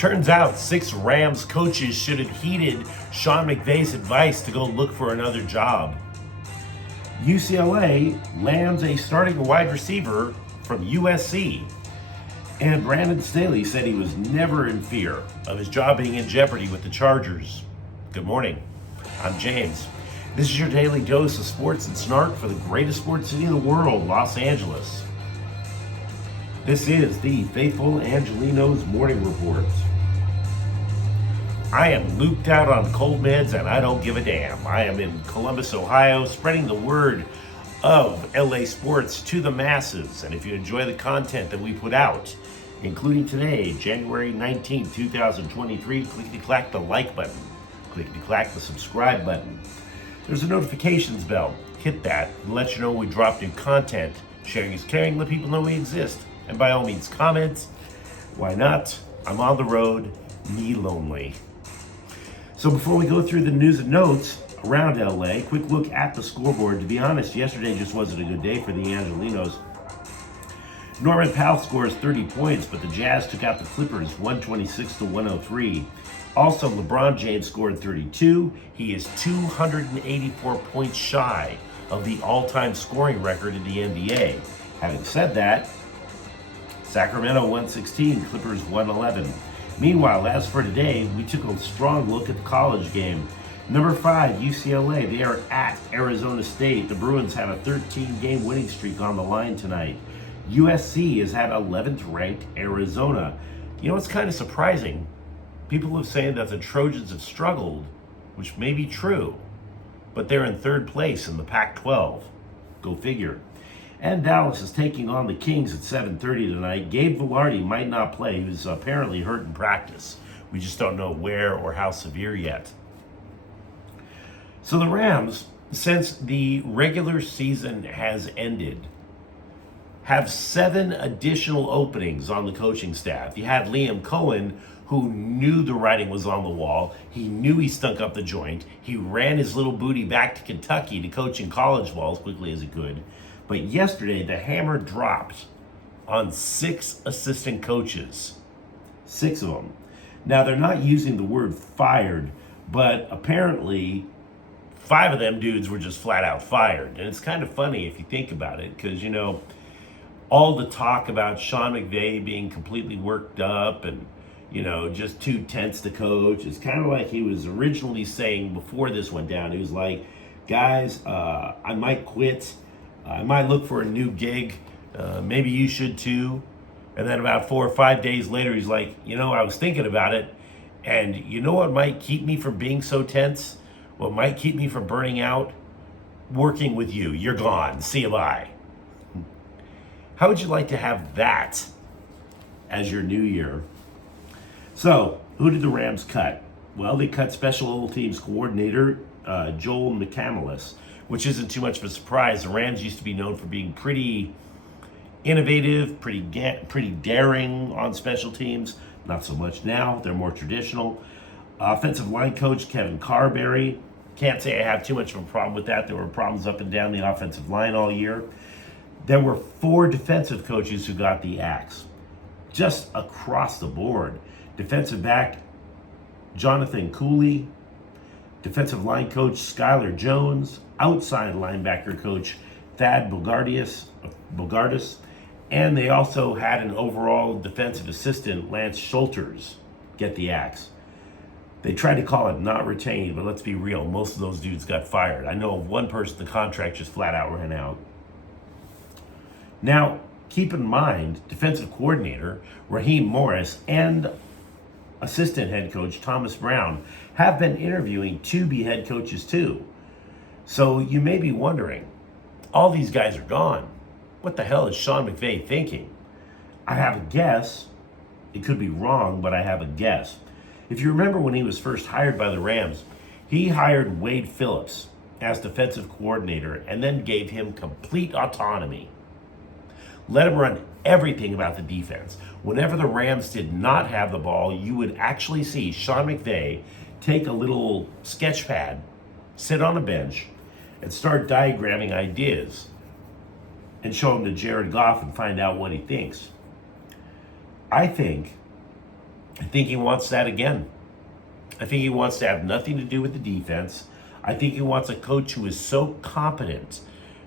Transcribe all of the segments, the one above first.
Turns out 6 Rams coaches should have heeded Sean McVay's advice to go look for another job. UCLA lands a starting wide receiver from USC. And Brandon Staley said he was never in fear of his job being in jeopardy with the Chargers. Good morning. I'm James. This is your daily dose of sports and snark for the greatest sports city in the world, Los Angeles. This is the faithful Angelenos morning report. I am looped out on cold meds and I don't give a damn. I am in Columbus, Ohio, spreading the word of LA sports to the masses. And if you enjoy the content that we put out, including today, January 19th, 2023, clickety-clack the like button, clickety-clack the subscribe button. There's a notifications bell. Hit that and let you know when we drop new content. Sharing is caring, let people know we exist. And by all means, comments. Why not? I'm on the road, me lonely. So before we go through the news and notes around LA, quick look at the scoreboard. To be honest, yesterday just wasn't a good day for the Angelenos. Norman Powell scores 30 points, but the Jazz took out the Clippers 126-103. Also, LeBron James scored 32. He is 284 points shy of the all-time scoring record in the NBA. Having said that, Sacramento 116, Clippers 111. Meanwhile, as for today, we took a strong look at the college game. Number 5, UCLA, they are at Arizona State. The Bruins have a 13-game winning streak on the line tonight. USC is at 11th ranked Arizona. You know, it's kind of surprising. People have said that the Trojans have struggled, which may be true, but they're in 3rd place in the Pac-12. Go figure. And Dallas is taking on the Kings at 7:30 tonight. Gabe Vilardi might not play. He was apparently hurt in practice. We just don't know where or how severe yet. So the Rams, since the regular season has ended, have 7 additional openings on the coaching staff. You had Liam Cohen, who knew the writing was on the wall. He knew he stunk up the joint. He ran his little booty back to Kentucky to coach in college ball as quickly as he could. But yesterday, the hammer dropped on 6 assistant coaches. 6 of them. Now, they're not using the word fired, but apparently 5 of them dudes were just flat out fired. And it's kind of funny if you think about it, because, you know, all the talk about Sean McVay being completely worked up and, you know, just too tense to coach. It's kind of like he was originally saying before this went down. He was like, guys, I might quit. I might look for a new gig. Maybe you should too. And then about 4 or 5 days later, he's like, you know, I was thinking about it. And you know what might keep me from being so tense? What might keep me from burning out? Working with you. You're gone. See you, bye. How would you like to have that as your new year? So, who did the Rams cut? Well, they cut special teams coordinator Joel McCandless, which isn't too much of a surprise. The Rams used to be known for being pretty innovative, pretty daring on special teams. Not so much now. They're more traditional. Offensive line coach Kevin Carberry. Can't say I have too much of a problem with that. There were problems up and down the offensive line all year. There were 4 defensive coaches who got the axe, just across the board. Defensive back Jonathan Cooley, defensive line coach Skylar Jones, outside linebacker coach Thad Bogardus, and they also had an overall defensive assistant, Lance Schulters, get the axe. They tried to call it not retained, but let's be real, most of those dudes got fired. I know of one person, the contract just flat out ran out. Now, keep in mind, defensive coordinator Raheem Morris and assistant head coach Thomas Brown have been interviewing to be head coaches too. So you may be wondering, all these guys are gone. What the hell is Sean McVay thinking? I have a guess. It could be wrong, but I have a guess. If you remember when he was first hired by the Rams, he hired Wade Phillips as defensive coordinator and then gave him complete autonomy. Let him run everything about the defense. Whenever the Rams did not have the ball, you would actually see Sean McVay take a little sketch pad, sit on a bench, and start diagramming ideas and show them to Jared Goff and find out what he thinks. I think I think he wants that again. I think he wants to have nothing to do with the defense. I think he wants a coach who is so competent,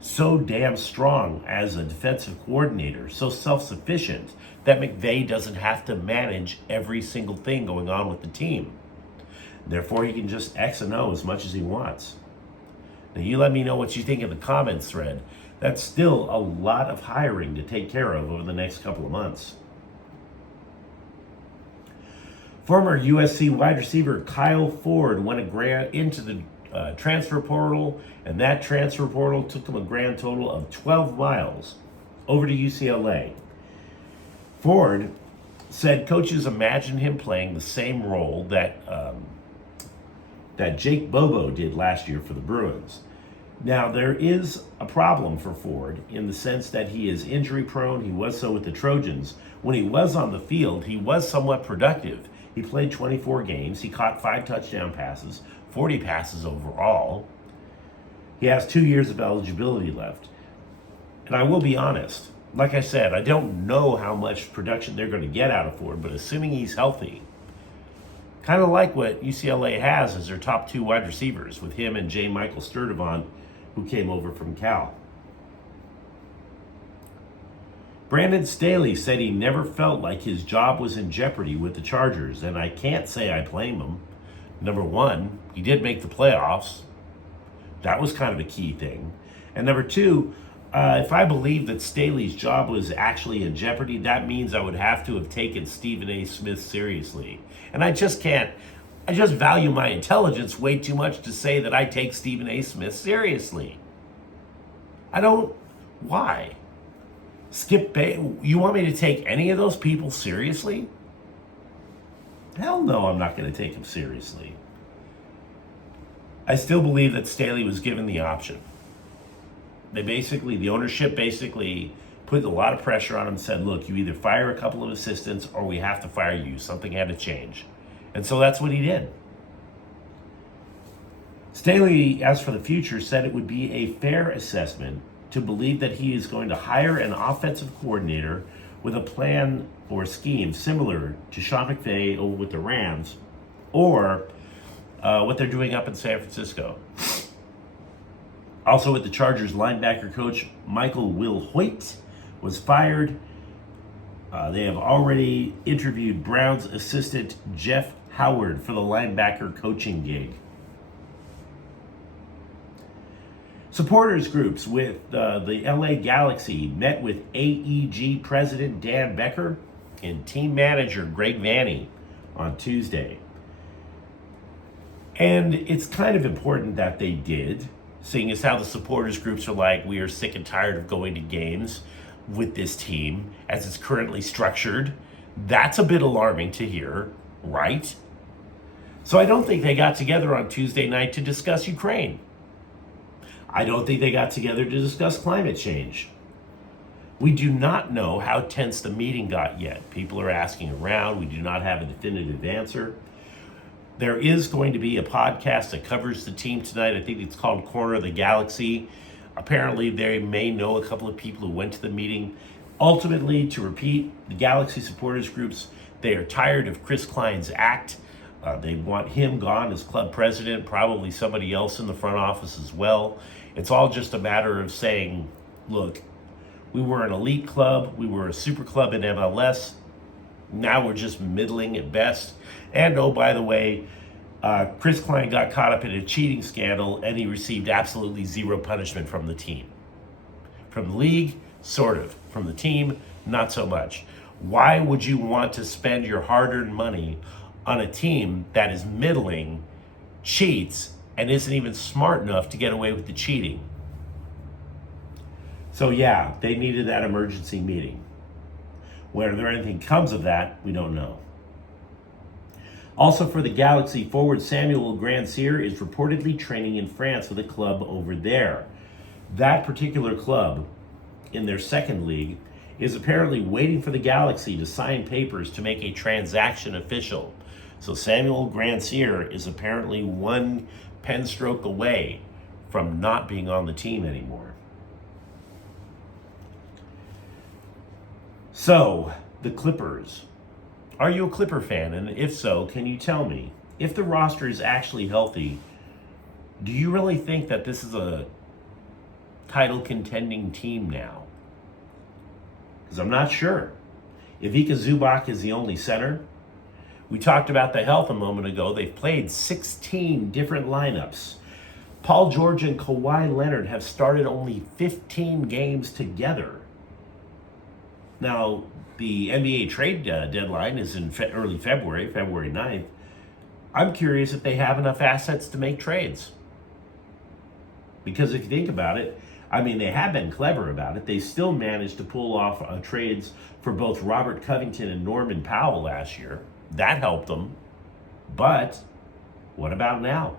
so damn strong as a defensive coordinator, so self-sufficient that McVay doesn't have to manage every single thing going on with the team. Therefore, he can just X and O as much as he wants. Now, you let me know what you think in the comments thread. That's still a lot of hiring to take care of over the next couple of months. Former USC wide receiver Kyle Ford went into the transfer portal, and that transfer portal took him a grand total of 12 miles over to UCLA. Ford said coaches imagine him playing the same role that Jake Bobo did last year for the Bruins. Now, there is a problem for Ford in the sense that he is injury prone. He was so with the Trojans. When he was on the field, he was somewhat productive. He played 24 games. He caught 5 touchdown passes, 40 passes overall. He has 2 years of eligibility left. And I will be honest, like I said, I don't know how much production they're going to get out of Ford, but assuming he's healthy, kind of like what UCLA has as their top 2 wide receivers with him and J. Michael Sturdivant, who came over from Cal. Brandon Staley said he never felt like his job was in jeopardy with the Chargers, and I can't say I blame him. Number one, he did make the playoffs. That was kind of a key thing. And number two, if I believe that Staley's job was actually in jeopardy, that means I would have to have taken Stephen A. Smith seriously. And I just can't. I just value my intelligence way too much to say that I take Stephen A. Smith seriously. I don't. Why? Skip Bayless? You want me to take any of those people seriously? Hell no, I'm not going to take them seriously. I still believe that Staley was given the option. The ownership basically put a lot of pressure on him and said, look, you either fire a couple of assistants or we have to fire you. Something had to change. And so that's what he did. Staley, as for the future, said it would be a fair assessment to believe that he is going to hire an offensive coordinator with a plan or scheme similar to Sean McVay over with the Rams, or what they're doing up in San Francisco. Also with the Chargers, linebacker coach Michael Will Hoyt was fired. They have already interviewed Browns assistant Jeff Howard for the linebacker coaching gig. Supporters groups with the LA Galaxy met with AEG president Dan Becker and team manager Greg Vanny on Tuesday. And it's kind of important that they did, seeing as how the supporters groups are like, we are sick and tired of going to games with this team as it's currently structured. That's a bit alarming to hear, right? So I don't think they got together on Tuesday night to discuss Ukraine. I don't think they got together to discuss climate change. We do not know how tense the meeting got yet. People are asking around. We do not have a definitive answer. There is going to be a podcast that covers the team tonight. I think it's called Corner of the Galaxy. Apparently, they may know a couple of people who went to the meeting. Ultimately, to repeat, the Galaxy supporters groups, they are tired of Chris Klein's act. They want him gone as club president, probably somebody else in the front office as well. It's all just a matter of saying, look, we were an elite club. We were a super club in MLS. Now we're just middling at best. And oh, by the way, Chris Klein got caught up in a cheating scandal and he received absolutely zero punishment from the team. From the league, sort of. From the team, not so much. Why would you want to spend your hard-earned money on a team that is middling, cheats, and isn't even smart enough to get away with the cheating? So yeah, they needed that emergency meeting. Whether anything comes of that, we don't know. Also for the Galaxy, forward Samuel Grandsir is reportedly training in France with a club over there. That particular club, in their second league, is apparently waiting for the Galaxy to sign papers to make a transaction official. So Samuel Grandsir is apparently one pen stroke away from not being on the team anymore. So, the Clippers, Are you a Clipper fan? And if so, can you tell me, if the roster is actually healthy, do you really think that this is a title contending team now? Because I'm not sure. If Ika Zubac is the only center, we talked about the health a moment ago. They've played 16 different lineups. Paul George and Kawhi Leonard have started only 15 games together. Now, the NBA trade deadline is in early February, February 9th. I'm curious if they have enough assets to make trades. Because if you think about it, I mean, they have been clever about it. They still managed to pull off trades for both Robert Covington and Norman Powell last year. That helped them. But what about now?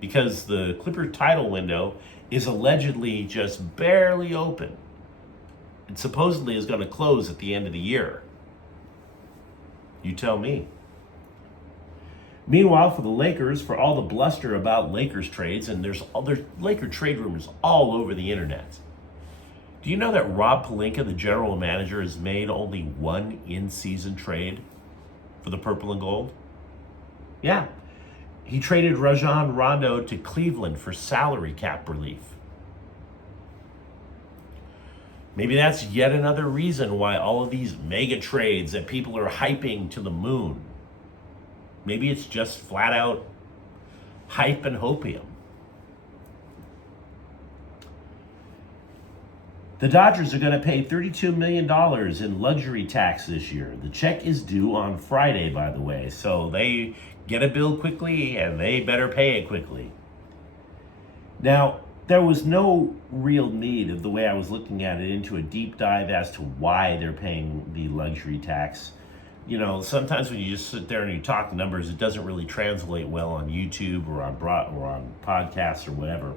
Because the Clippers title window is allegedly just barely open. It supposedly is going to close at the end of the year. You tell me. Meanwhile, for the Lakers, for all the bluster about Lakers trades, and there's Laker trade rumors all over the internet. Do you know that Rob Pelinka, the general manager, has made only one in-season trade for the purple and gold? Yeah. He traded Rajon Rondo to Cleveland for salary cap relief. Maybe that's yet another reason why all of these mega trades that people are hyping to the moon. Maybe it's just flat out hype and hopium. The Dodgers are going to pay $32 million in luxury tax this year. The check is due on Friday, by the way, so they get a bill quickly and they better pay it quickly. Now, there was no real need, of the way I was looking at it, into a deep dive as to why they're paying the luxury tax. You know, sometimes when you just sit there and you talk numbers, it doesn't really translate well on YouTube or on podcasts or whatever.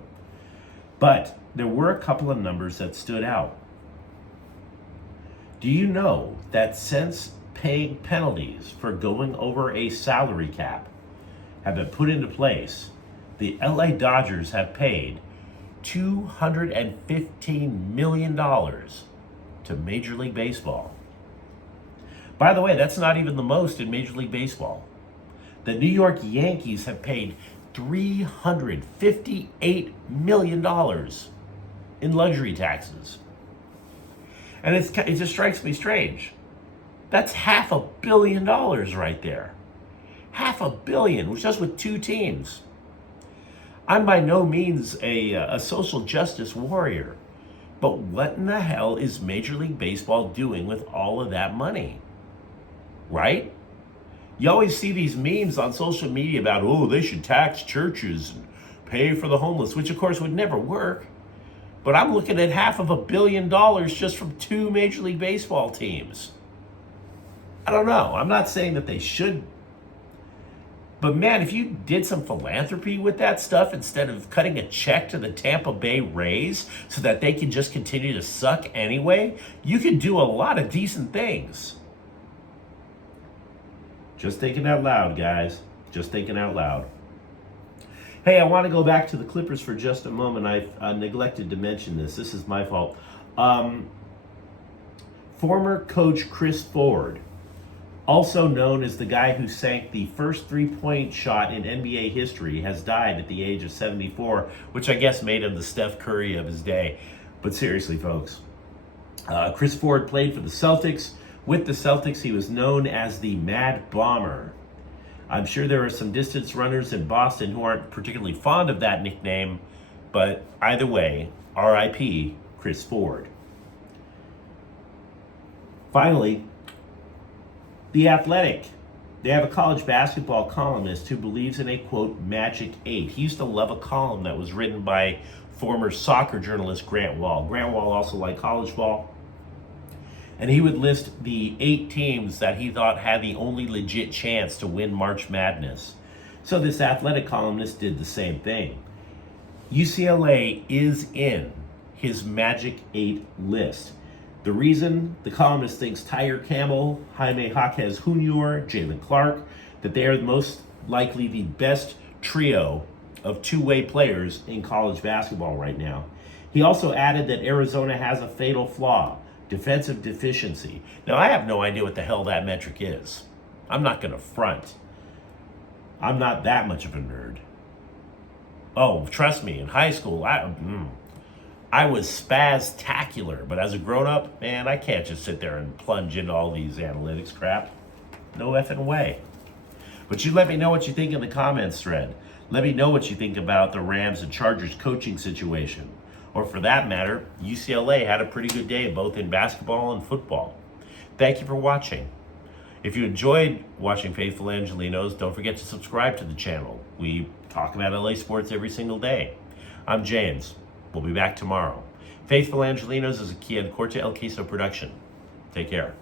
But there were a couple of numbers that stood out. Do you know that since paying penalties for going over a salary cap have been put into place, the LA Dodgers have paid $215 million to Major League Baseball? By the way, that's not even the most in Major League Baseball. The New York Yankees have paid $358 million in luxury taxes. And it just strikes me strange. That's $500 million right there. $500 million, which is with two teams. I'm by no means a social justice warrior, but what in the hell is Major League Baseball doing with all of that money? Right? You always see these memes on social media about, oh, they should tax churches and pay for the homeless, which of course would never work. But I'm looking at $500 million just from two Major League Baseball teams. I don't know. I'm not saying that they should. But man, if you did some philanthropy with that stuff instead of cutting a check to the Tampa Bay Rays so that they can just continue to suck anyway, you could do a lot of decent things. Just thinking out loud, guys. Just thinking out loud. Hey, I want to go back to the Clippers for just a moment. I neglected to mention this. This is my fault. Former coach Chris Ford, also known as the guy who sank the first three-point shot in NBA history, has died at the age of 74, which I guess made him the Steph Curry of his day. But seriously, folks, Chris Ford played for the Celtics. With the Celtics, he was known as the Mad Bomber. I'm sure there are some distance runners in Boston who aren't particularly fond of that nickname, but either way, R.I.P. Chris Ford. Finally, The Athletic. They have a college basketball columnist who believes in a, quote, magic eight. He used to love a column that was written by former soccer journalist Grant Wall. Grant Wall also liked college ball. And he would list the 8 teams that he thought had the only legit chance to win March Madness. So this Athletic columnist did the same thing. UCLA is in his Magic 8 list. The reason the columnist thinks Tiger Campbell, Jaime Jaquez Jr., Jalen Clark, that they are most likely the best trio of two-way players in college basketball right now. He also added that Arizona has a fatal flaw: defensive deficiency. Now, I have no idea what the hell that metric is. I'm not going to front. I'm not that much of a nerd. Oh, trust me, in high school, I was spaz-tacular, but as a grown-up, man, I can't just sit there and plunge into all these analytics crap. No effing way. But you let me know what you think in the comments thread. Let me know what you think about the Rams and Chargers coaching situation. Or for that matter, UCLA had a pretty good day both in basketball and football. Thank you for watching. If you enjoyed watching Faithful Angelenos, don't forget to subscribe to the channel. We talk about LA sports every single day. I'm James. We'll be back tomorrow. Faithful Angelenos is a Kia and Corte El Queso production. Take care.